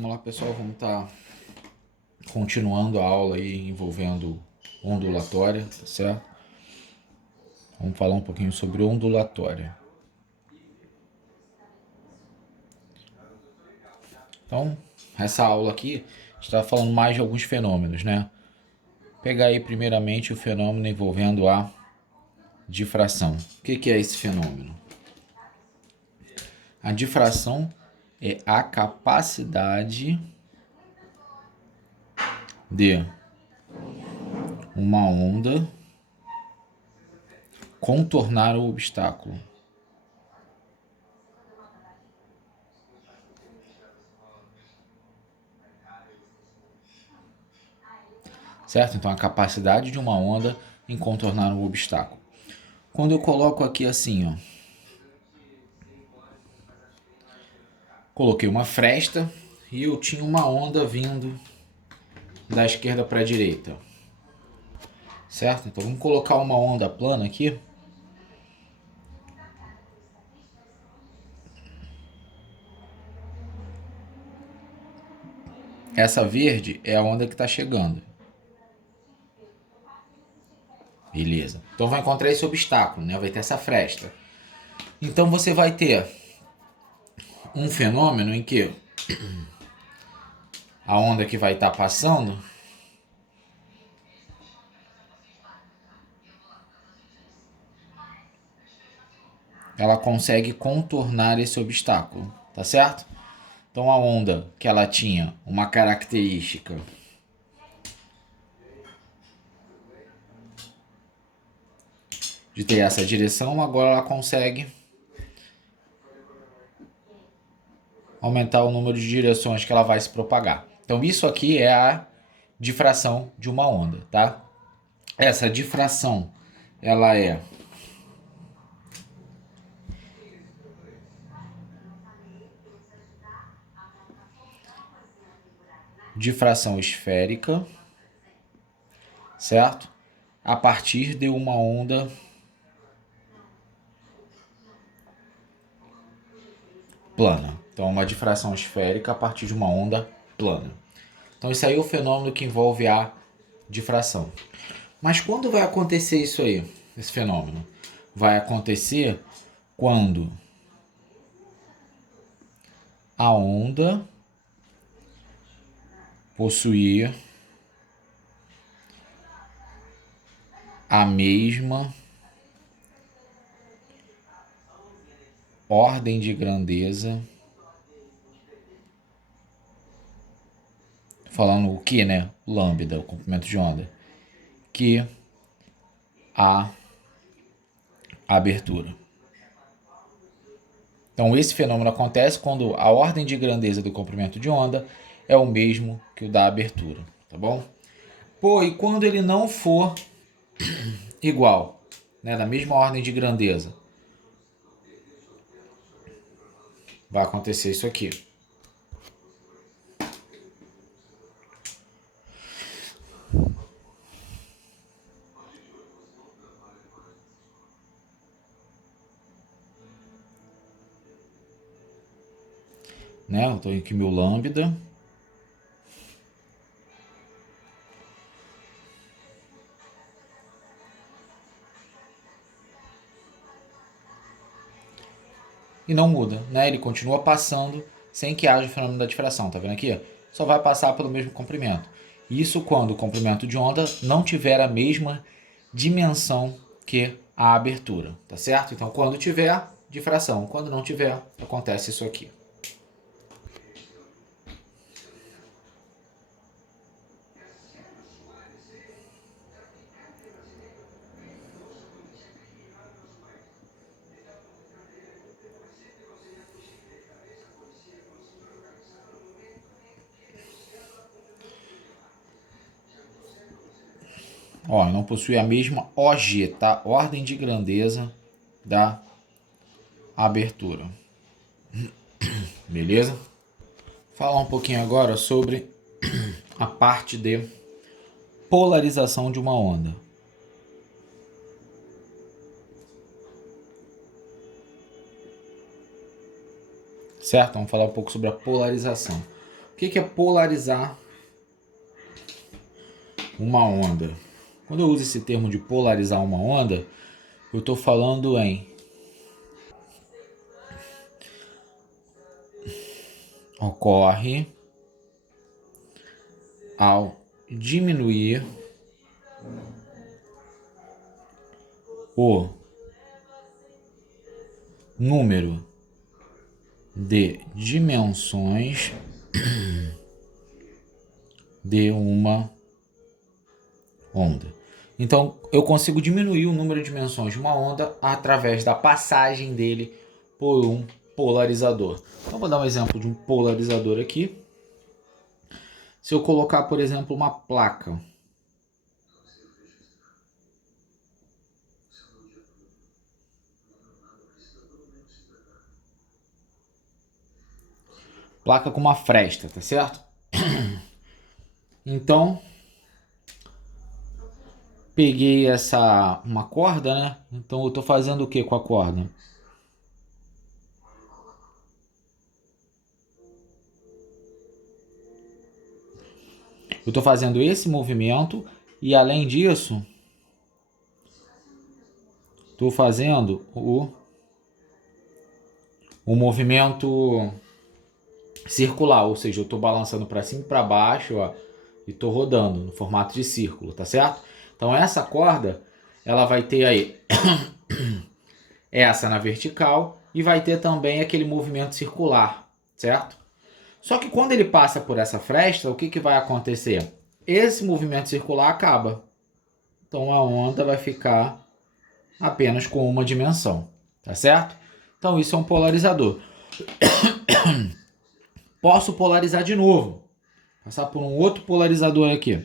Vamos lá, pessoal, vamos estar continuando a aula aí envolvendo ondulatória, tá certo? Vamos falar um pouquinho sobre ondulatória. Então, essa aula aqui está falando mais de alguns fenômenos, né? Pegar aí primeiramente o fenômeno envolvendo a difração. O que é esse fenômeno? A difração é a capacidade de uma onda contornar o obstáculo. Certo? Então, a capacidade de uma onda em contornar um obstáculo. Quando eu coloco aqui assim, ó, coloquei uma fresta e eu tinha uma onda vindo da esquerda para a direita. Certo? Então, vamos colocar uma onda plana aqui. Essa verde é a onda que está chegando. Beleza. Então vai encontrar esse obstáculo, né? Vai ter essa fresta. Então você vai ter um fenômeno em que a onda que vai estar passando ela consegue contornar esse obstáculo, tá certo? Então a onda que ela tinha uma característica de ter essa direção, agora ela consegue aumentar o número de direções que ela vai se propagar. Então isso aqui é a difração de uma onda, tá? Essa difração, ela é difração esférica, certo? A partir de uma onda plana. Então, uma difração esférica a partir de uma onda plana. Então, isso aí é o fenômeno que envolve a difração. Mas quando vai acontecer isso aí, esse fenômeno? Vai acontecer quando a onda possuir a mesma ordem de grandeza. Falando o que, né? Lambda, o comprimento de onda. Que a abertura. Então, esse fenômeno acontece quando a ordem de grandeza do comprimento de onda é o mesmo que o da abertura, tá bom? Pô, e quando ele não for igual, né, da mesma ordem de grandeza, vai acontecer isso aqui. Né? Eu estou aqui meu lambda. E não muda, né? Ele continua passando sem que haja o fenômeno da difração, tá vendo aqui? Só vai passar pelo mesmo comprimento. Isso quando o comprimento de onda não tiver a mesma dimensão que a abertura, tá certo? Então, quando tiver, difração. Quando não tiver, acontece isso aqui. Ó, não possui a mesma OG, tá? Ordem de grandeza da abertura. Beleza? Falar um pouquinho agora sobre a parte de polarização de uma onda. Certo? Vamos falar um pouco sobre a polarização. que é polarizar uma onda? Quando eu uso esse termo de polarizar uma onda, eu estou falando em ocorre ao diminuir o número de dimensões de uma onda. Então, eu consigo diminuir o número de dimensões de uma onda através da passagem dele por um polarizador. Então, vou dar um exemplo de um polarizador aqui. Se eu colocar, por exemplo, uma placa. Placa com uma fresta, tá certo? Então, peguei uma corda, né? Então eu tô fazendo o que com a corda? Eu tô fazendo esse movimento e além disso, tô fazendo o movimento circular, ou seja, eu tô balançando para cima e para baixo, ó, e tô rodando no formato de círculo, tá certo? Então essa corda, ela vai ter aí essa na vertical e vai ter também aquele movimento circular, certo? Só que quando ele passa por essa fresta, o que vai acontecer? Esse movimento circular acaba. Então a onda vai ficar apenas com uma dimensão, tá certo? Então isso é um polarizador. Posso polarizar de novo, passar por um outro polarizador aqui.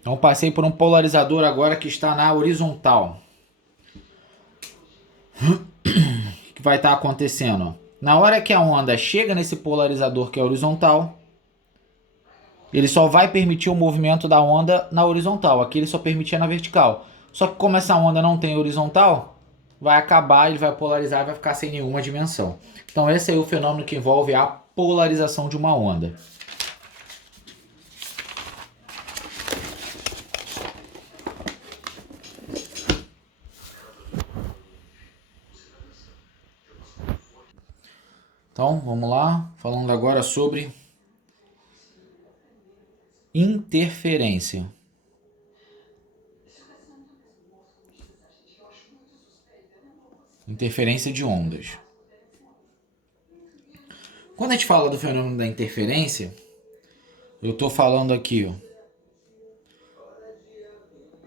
Então passei por um polarizador agora que está na horizontal. O que vai estar acontecendo? Na hora que a onda chega nesse polarizador que é horizontal, ele só vai permitir o movimento da onda na horizontal. Aqui ele só permitia na vertical. Só que como essa onda não tem horizontal, vai acabar, ele vai polarizar e vai ficar sem nenhuma dimensão. Então esse é o fenômeno que envolve a polarização de uma onda. Então vamos lá, falando agora sobre interferência. Interferência de ondas. Quando a gente fala do fenômeno da interferência, eu estou falando aqui, ó,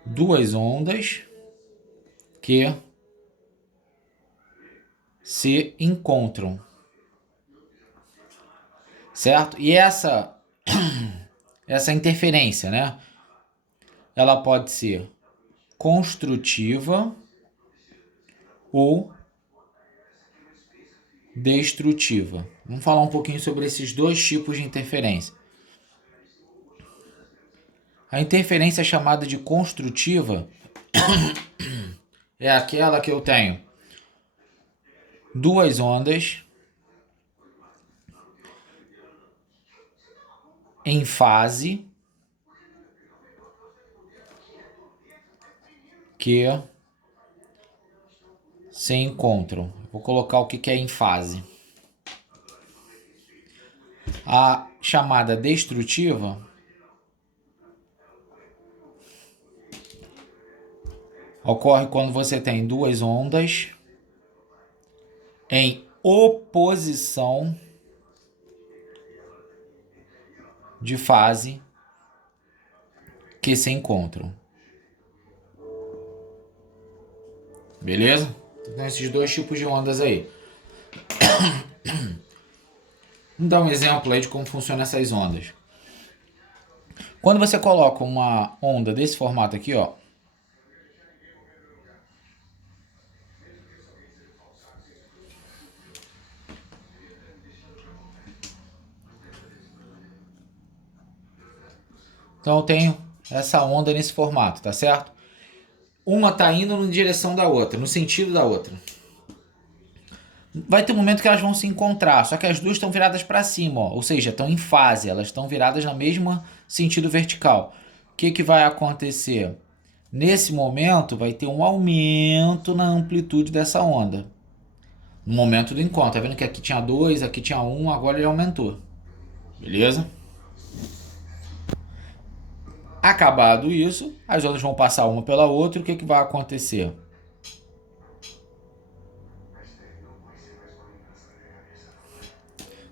duas ondas que se encontram, certo? E essa interferência, né? Ela pode ser construtiva ou destrutiva. Vamos falar um pouquinho sobre esses dois tipos de interferência. A interferência chamada de construtiva é aquela que eu tenho duas ondas em fase que se encontram. Vou colocar o que é em fase. A chamada destrutiva ocorre quando você tem duas ondas em oposição de fase que se encontram. Beleza? Então, esses dois tipos de ondas aí. Vamos dar um exemplo aí de como funcionam essas ondas. Quando você coloca uma onda desse formato aqui, ó, então eu tenho essa onda nesse formato, tá certo? Uma está indo na direção da outra, no sentido da outra. Vai ter um momento que elas vão se encontrar, só que as duas estão viradas para cima, ó, ou seja, estão em fase, elas estão viradas na mesma sentido vertical. O que, que vai acontecer? Nesse momento vai ter um aumento na amplitude dessa onda. No momento do encontro, tá vendo que aqui tinha 2, aqui tinha 1, agora ele aumentou. Beleza? Acabado isso, as ondas vão passar uma pela outra, o que, que vai acontecer?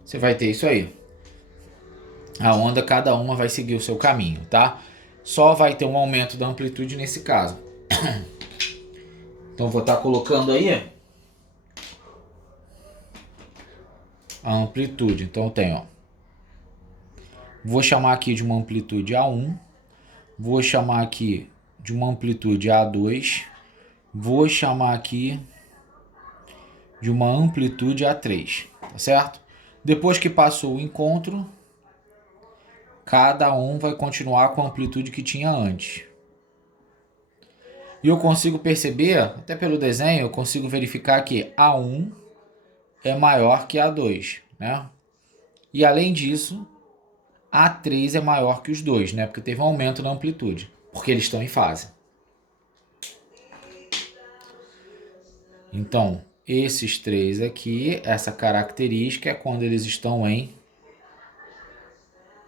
Você vai ter isso aí. A onda, cada uma vai seguir o seu caminho, tá? Só vai ter um aumento da amplitude nesse caso. Então vou estar colocando aí a amplitude. Então eu tenho, ó. Vou chamar aqui de uma amplitude A1. Vou chamar aqui de uma amplitude A2. Vou chamar aqui de uma amplitude A3, tá certo? Depois que passou o encontro, cada um vai continuar com a amplitude que tinha antes. E eu consigo perceber, até pelo desenho, eu consigo verificar que A1 é maior que A2, né? E além disso, A3 é maior que os dois, né? Porque teve um aumento na amplitude, porque eles estão em fase. Então, esses três aqui, essa característica é quando eles estão em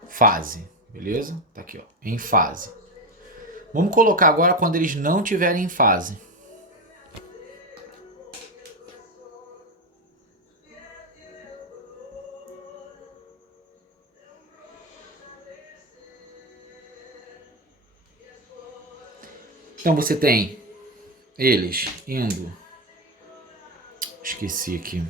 fase, beleza? Tá aqui, ó, em fase. Vamos colocar agora quando eles não estiverem em fase. Então você tem eles indo... Esqueci aqui.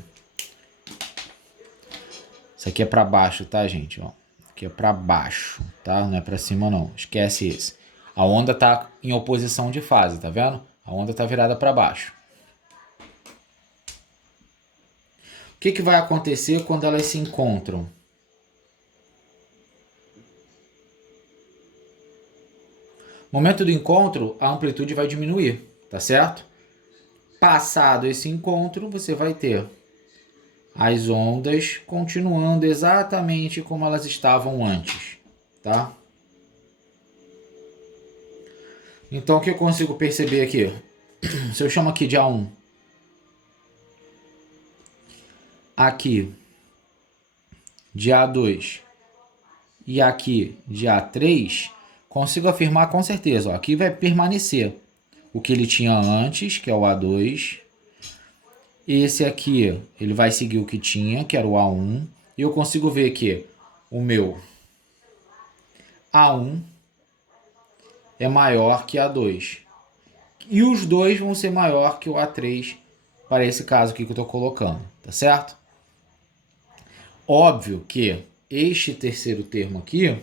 Isso aqui é para baixo, tá, gente? Ó, aqui é para baixo, tá? Não é para cima, não. Esquece esse. A onda tá em oposição de fase, tá vendo? A onda tá virada para baixo. O que, que vai acontecer quando elas se encontram? No momento do encontro, a amplitude vai diminuir, tá certo? Passado esse encontro, você vai ter as ondas continuando exatamente como elas estavam antes, tá? Então, o que eu consigo perceber aqui? Se eu chamo aqui de A1, aqui de A2 e aqui de A3, consigo afirmar com certeza, ó, aqui vai permanecer o que ele tinha antes, que é o A2. Esse aqui, ele vai seguir o que tinha, que era o A1. E eu consigo ver que o meu A1 é maior que A2. E os dois vão ser maior que o A3 para esse caso aqui que eu estou colocando, tá certo? Óbvio que este terceiro termo aqui,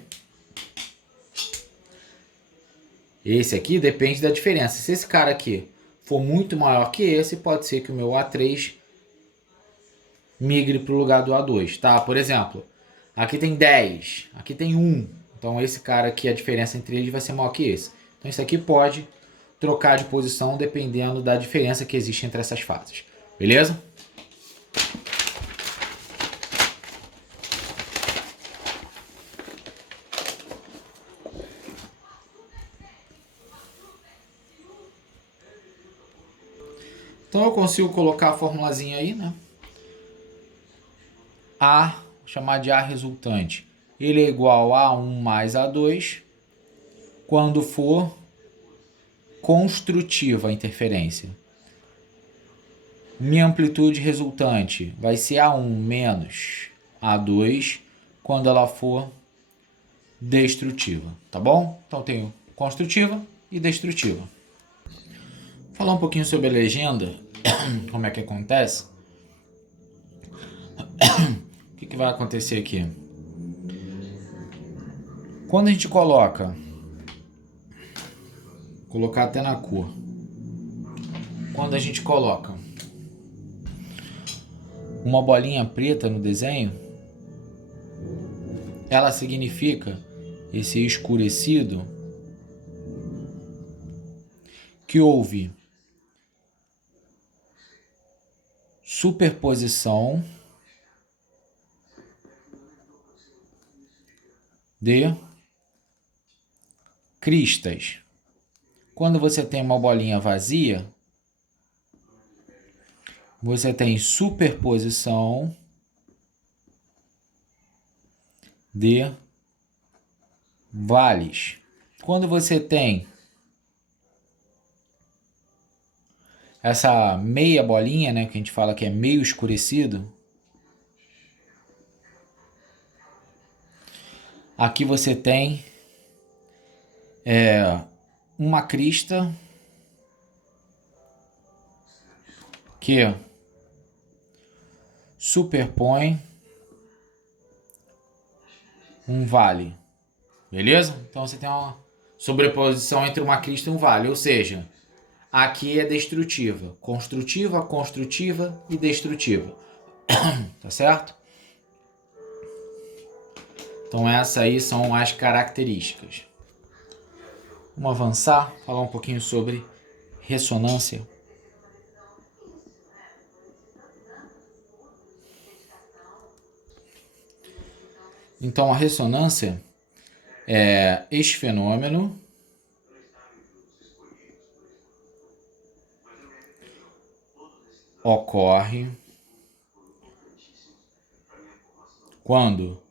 esse aqui depende da diferença. Se esse cara aqui for muito maior que esse, pode ser que o meu A3 migre para o lugar do A2, tá? Por exemplo, aqui tem 10, aqui tem 1. Então esse cara aqui, a diferença entre eles vai ser maior que esse. Então isso aqui pode trocar de posição dependendo da diferença que existe entre essas fases. Beleza? Então eu consigo colocar a formulazinha aí, né? A, vou chamar de A resultante, ele é igual a 1 mais A2 quando for construtiva a interferência. Minha amplitude resultante vai ser A1 menos A2 quando ela for destrutiva, tá bom? Então tenho construtiva e destrutiva. Vou falar um pouquinho sobre a legenda, como é que acontece. O que vai acontecer aqui? Quando a gente colocar até na cor. Quando a gente coloca uma bolinha preta no desenho, ela significa esse escurecido que houve superposição de cristas. Quando você tem uma bolinha vazia, você tem superposição de vales. Quando você tem essa meia bolinha, né, que a gente fala que é meio escurecido, aqui você tem uma crista que superpõe um vale, beleza? Então você tem uma sobreposição entre uma crista e um vale, ou seja, aqui é destrutiva, construtiva, construtiva e destrutiva, tá certo? Então essas aí são as características. Vamos avançar, falar um pouquinho sobre ressonância. Então a ressonância é este fenômeno ocorre quando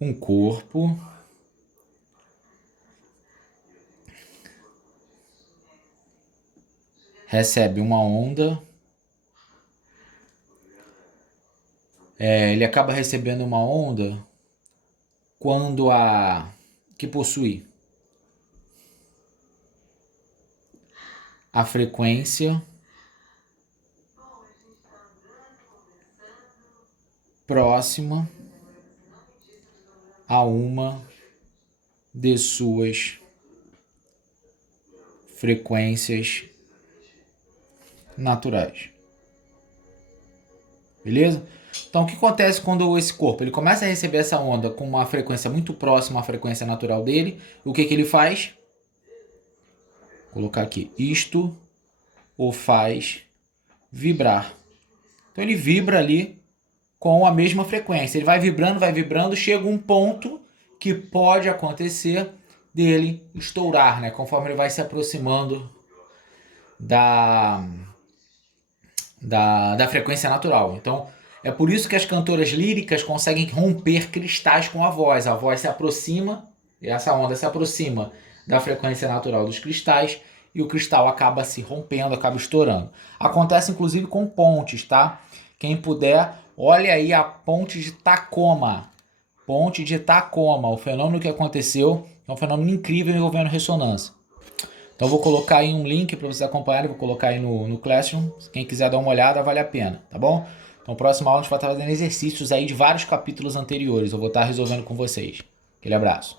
um corpo recebe uma onda, ele acaba recebendo uma onda quando que possui a frequência próxima a uma de suas frequências naturais. Beleza? Então, o que acontece quando esse corpo ele começa a receber essa onda com uma frequência muito próxima à frequência natural dele? O que ele faz? Vou colocar aqui. Isto o faz vibrar. Então, ele vibra ali com a mesma frequência. Ele vai vibrando, chega um ponto que pode acontecer dele estourar, né? Conforme ele vai se aproximando da frequência natural. Então, é por isso que as cantoras líricas conseguem romper cristais com a voz. A voz se aproxima, essa onda se aproxima da frequência natural dos cristais e o cristal acaba se rompendo, acaba estourando. Acontece inclusive com pontes, tá? Quem puder, olha aí a ponte de Tacoma. Ponte de Tacoma, o fenômeno que aconteceu é um fenômeno incrível envolvendo ressonância. Então vou colocar aí um link para vocês acompanharem, vou colocar aí no Classroom. Quem quiser dar uma olhada, vale a pena, tá bom? Então, próxima aula a gente vai estar fazendo exercícios aí de vários capítulos anteriores. Eu vou estar resolvendo com vocês. Aquele abraço.